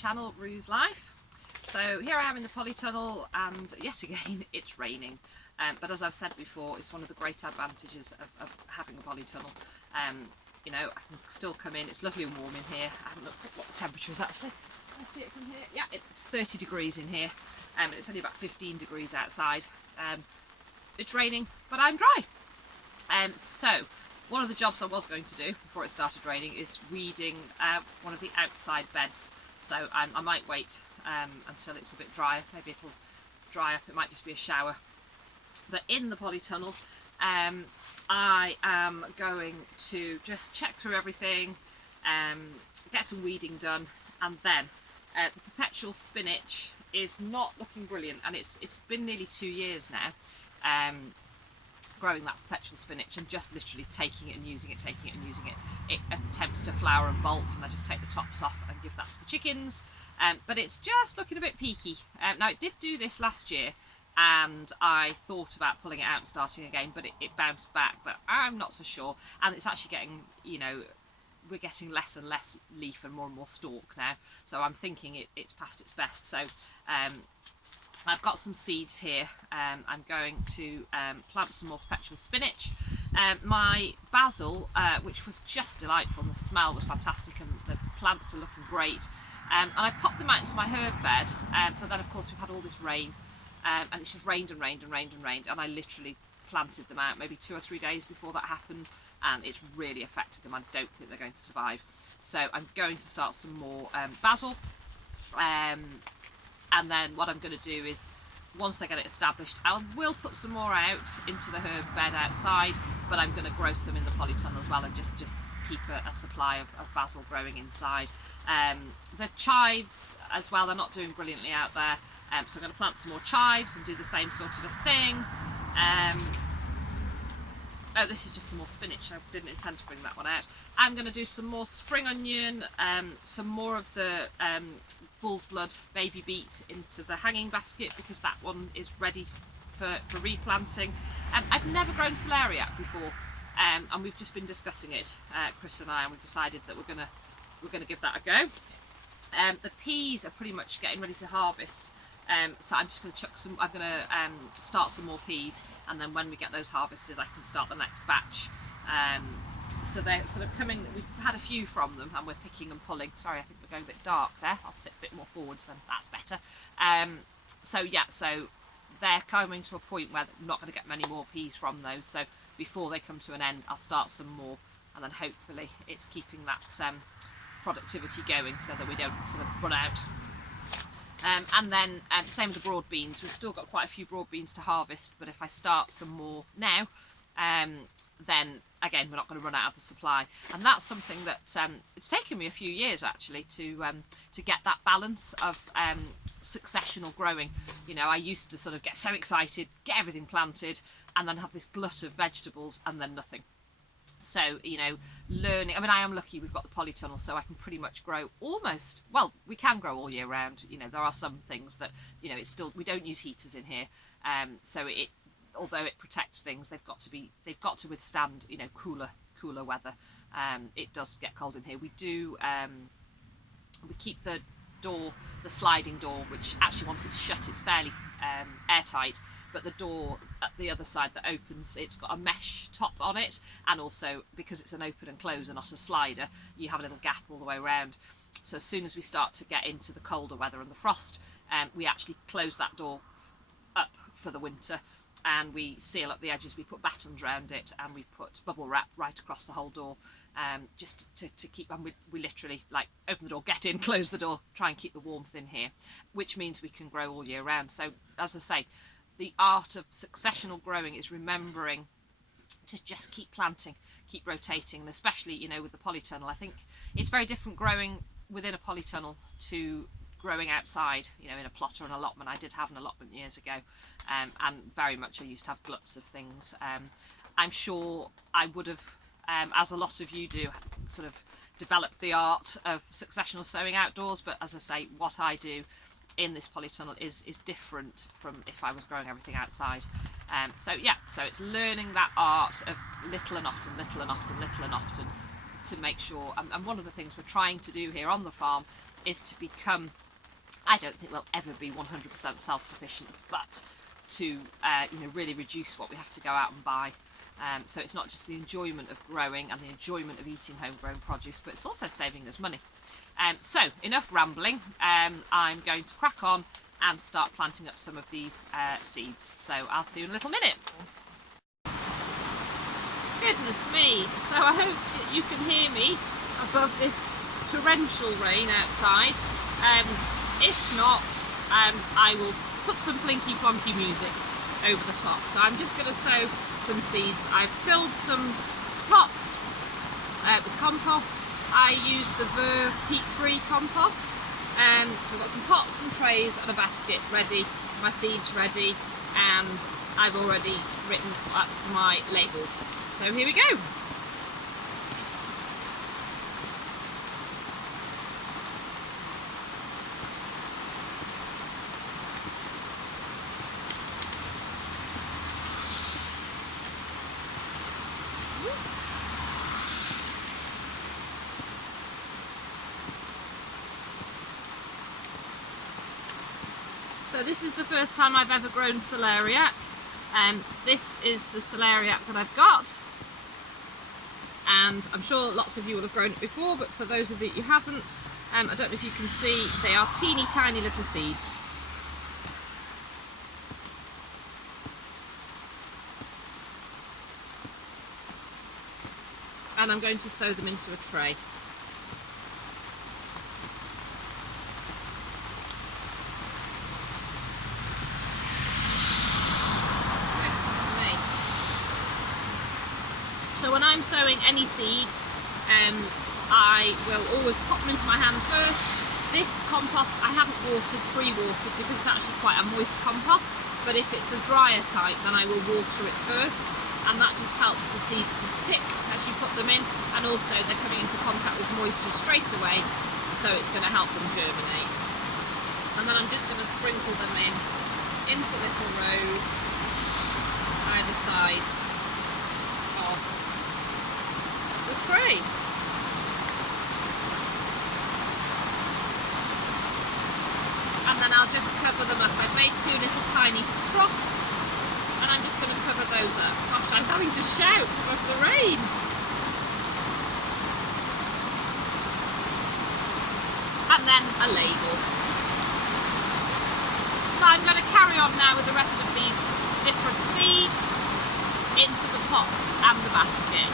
channel, Rue's Life. So here I am in the polytunnel, and yet again it's raining, but as I've said before, it's one of the great advantages of having a polytunnel. You know, I can still come in, it's lovely and warm in here. I haven't looked at what the temperature is actually. Can I see it from here? Yeah, it's 30 degrees in here, and it's only about 15 degrees outside. It's raining, but I'm dry. So one of the jobs I was going to do before it started raining is weeding one of the outside beds. So I might wait until it's a bit drier. Maybe it'll dry up, it might just be a shower. But in the polytunnel, I am going to just check through everything, get some weeding done, and then the perpetual spinach is not looking brilliant, and it's been nearly 2 years now growing that perpetual spinach and just literally taking it and using it, taking it and using it. It attempts to flower and bolt, and I just take the tops off and give that to the chickens. But it's just looking a bit peaky. Now it did do this last year, and I thought about pulling it out and starting again, but it bounced back, but I'm not so sure. And it's actually getting, you know, we're getting less and less leaf and more stalk now, so I'm thinking it's past its best. So I've got some seeds here. I'm going to plant some more perpetual spinach. My basil, which was just delightful, and the smell was fantastic, and the plants were looking great, and I popped them out into my herb bed, but then of course we've had all this rain, and it's just rained and rained and rained and rained, and I literally planted them out maybe 2 or 3 days before that happened, and it's really affected them. I don't think they're going to survive. So I'm going to start some more basil, and then what I'm going to do is, once I get it established, I will put some more out into the herb bed outside, but I'm going to grow some in the polytunnel as well, and just keep a supply of basil growing inside. The chives as well, they're not doing brilliantly out there, so I'm going to plant some more chives and do the same sort of a thing. Oh, this is just some more spinach. I didn't intend to bring that one out. I'm going to do some more spring onion, some more of the bull's blood baby beet into the hanging basket, because that one is ready for replanting. I've never grown celeriac before, and we've just been discussing it, Chris and I, and we've decided that we're gonna give that a go. The peas are pretty much getting ready to harvest. So I'm just going to chuck some, I'm going to start some more peas, and then when we get those harvested I can start the next batch. So they're sort of coming, we've had a few from them and we're picking and pulling. Sorry, I think we're going a bit dark there. I'll sit a bit more forwards, then that's better. So yeah, so they're coming to a point where I'm not going to get many more peas from those, so before they come to an end I'll start some more, and then hopefully it's keeping that productivity going so that we don't sort of run out. And then same with the broad beans. We've still got quite a few broad beans to harvest, but if I start some more now, then again we're not going to run out of the supply. And that's something that it's taken me a few years actually to get that balance of successional growing. You know, I used to sort of get so excited, get everything planted, and then have this glut of vegetables and then nothing. So, you know, learning, I mean, I am lucky we've got the polytunnel, so I can pretty much grow almost, well, we can grow all year round. You know, there are some things that, you know, it's still, we don't use heaters in here, so it, although it protects things, they've got to withstand, you know, cooler weather. It does get cold in here. We do, we keep the door, the sliding door, which actually once it's shut it's fairly airtight, but the door at the other side that opens, it's got a mesh top on it, and also because it's an open and close and not a slider, you have a little gap all the way around. So as soon as we start to get into the colder weather and the frost, we actually close that door up for the winter, and we seal up the edges. We put battens around it, and we put bubble wrap right across the whole door, just to keep, and we literally like open the door, get in, close the door, try and keep the warmth in here, which means we can grow all year round. So as I say, the art of successional growing is remembering to just keep planting, keep rotating, and especially, you know, with the polytunnel, I think it's very different growing within a polytunnel to growing outside, you know, in a plot or an allotment. I did have an allotment years ago, and very much I used to have gluts of things. I'm sure I would have, as a lot of you do, sort of developed the art of successional sowing outdoors, but as I say, what I do in this polytunnel is different from if I was growing everything outside. So yeah, so it's learning that art of little and often, little and often, little and often, to make sure, and one of the things we're trying to do here on the farm is to become, I don't think we'll ever be 100% self-sufficient, but to you know, really reduce what we have to go out and buy. So it's not just the enjoyment of growing and the enjoyment of eating homegrown produce, but it's also saving us money. So enough rambling. I'm going to crack on and start planting up some of these seeds. So I'll see you in a little minute. Goodness me, so I hope that you can hear me above this torrential rain outside. If not, I will put some plinky plonky music over the top. So I'm just going to sow some seeds. I've filled some pots with compost. I use the Verve peat-free compost. So I've got some pots, some trays and a basket ready, my seeds ready, and I've already written up my labels. So here we go. So this is the first time I've ever grown celeriac. This is the celeriac that I've got. And I'm sure lots of you will have grown it before, but for those of you who haven't, I don't know if you can see, they are teeny tiny little seeds. And I'm going to sow them into a tray. So when I'm sowing any seeds, I will always pop them into my hand first. This compost I haven't watered, pre-watered, because it's actually quite a moist compost, but if it's a drier type then I will water it first, and that just helps the seeds to stick as you put them in, and also they're coming into contact with moisture straight away, so it's going to help them germinate. And then I'm just going to sprinkle them into little rows either side of the tray. And then I'll just cover them up. I've made two little tiny troughs and I'm just going to cover those up. Gosh, I'm having to shout above the rain. And then a label. So I'm going to carry on now with the rest of these different seeds into the pots and the basket.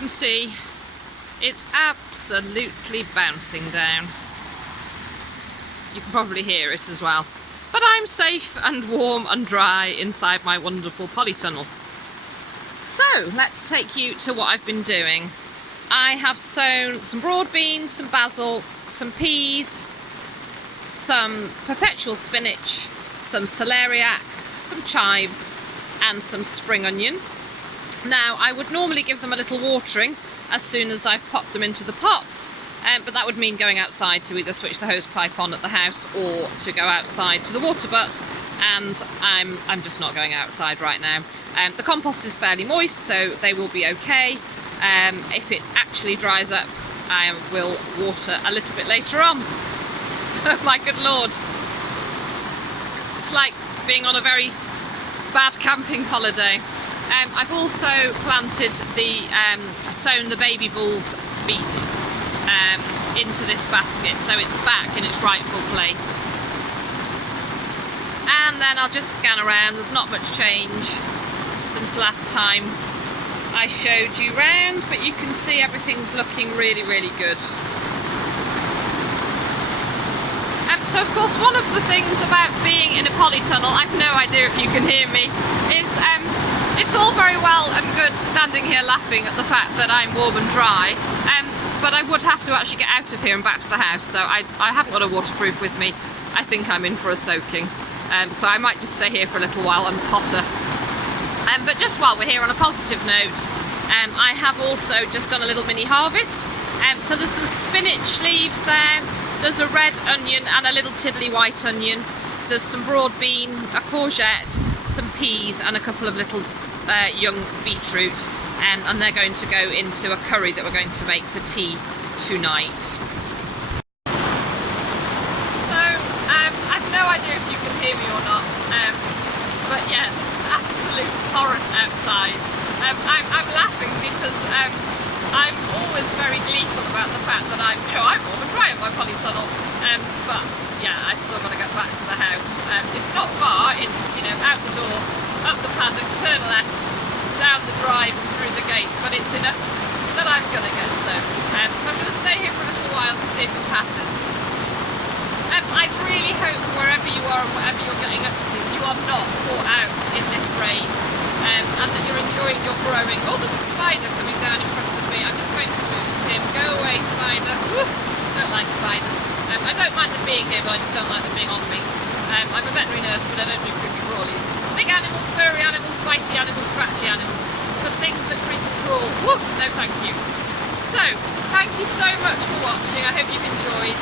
can see, it's absolutely bouncing down. You can probably hear it as well. But I'm safe and warm and dry inside my wonderful polytunnel. So let's take you to what I've been doing. I have sown some broad beans, some basil, some peas, some perpetual spinach, some celeriac, some chives and some spring onion. Now I would normally give them a little watering as soon as I've popped them into the pots, but that would mean going outside to either switch the hose pipe on at the house or to go outside to the water butt, and I'm just not going outside right now. The compost is fairly moist, so they will be okay. If it actually dries up, I will water a little bit later on. Oh my good lord. It's like being on a very bad camping holiday. I've also planted sown the baby bull's beet into this basket, so it's back in its rightful place. And then I'll just scan around. There's not much change since last time I showed you round, but you can see everything's looking really, really good. So of course one of the things about being in a polytunnel, I've no idea if you can hear me, is it's all very well and good standing here laughing at the fact that I'm warm and dry, but I would have to actually get out of here and back to the house, so I haven't got a waterproof with me. I think I'm in for a soaking, so I might just stay here for a little while and potter. But just while we're here on a positive note, I have also just done a little mini harvest. So there's some spinach leaves there, there's a red onion and a little tiddly white onion, there's some broad bean, a courgette, some peas and a couple of little young beetroot, and they're going to go into a curry that we're going to make for tea tonight. So I've no idea if you can hear me or not, but yeah, it's an absolute torrent outside. I'm laughing because I'm always very gleeful about the fact that I'm warm and dry at my polytunnel, but yeah, I've still got to get back to the house. It's not far, it's out the door, up the paddock, turn left, down the drive and through the gate, but it's enough that I'm going to get soaked. So I'm going to stay here for a little while and see if it passes. I really hope wherever you are and whatever you're getting up to, you are not caught out in this rain, and that you're enjoying your growing. Oh, there's a spider coming down in front of me. I'm just going to move him. Go away, spider. Woo! Don't like spiders. I don't mind them being here, but I just don't like them being on me. I'm a veterinary nurse, but I don't do creepy crawlies. Big animals, furry animals, bitey animals, scratchy animals, but things that creep and crawl. Woo! No thank you. So, thank you so much for watching. I hope you've enjoyed.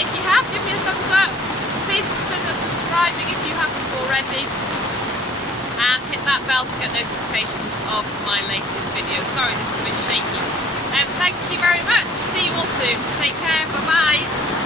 If you have, give me a thumbs up. Please consider subscribing if you haven't already. And hit that bell to get notifications of my latest videos. Sorry, this is a bit shaky. Thank you very much. See you all soon. Take care. Bye-bye.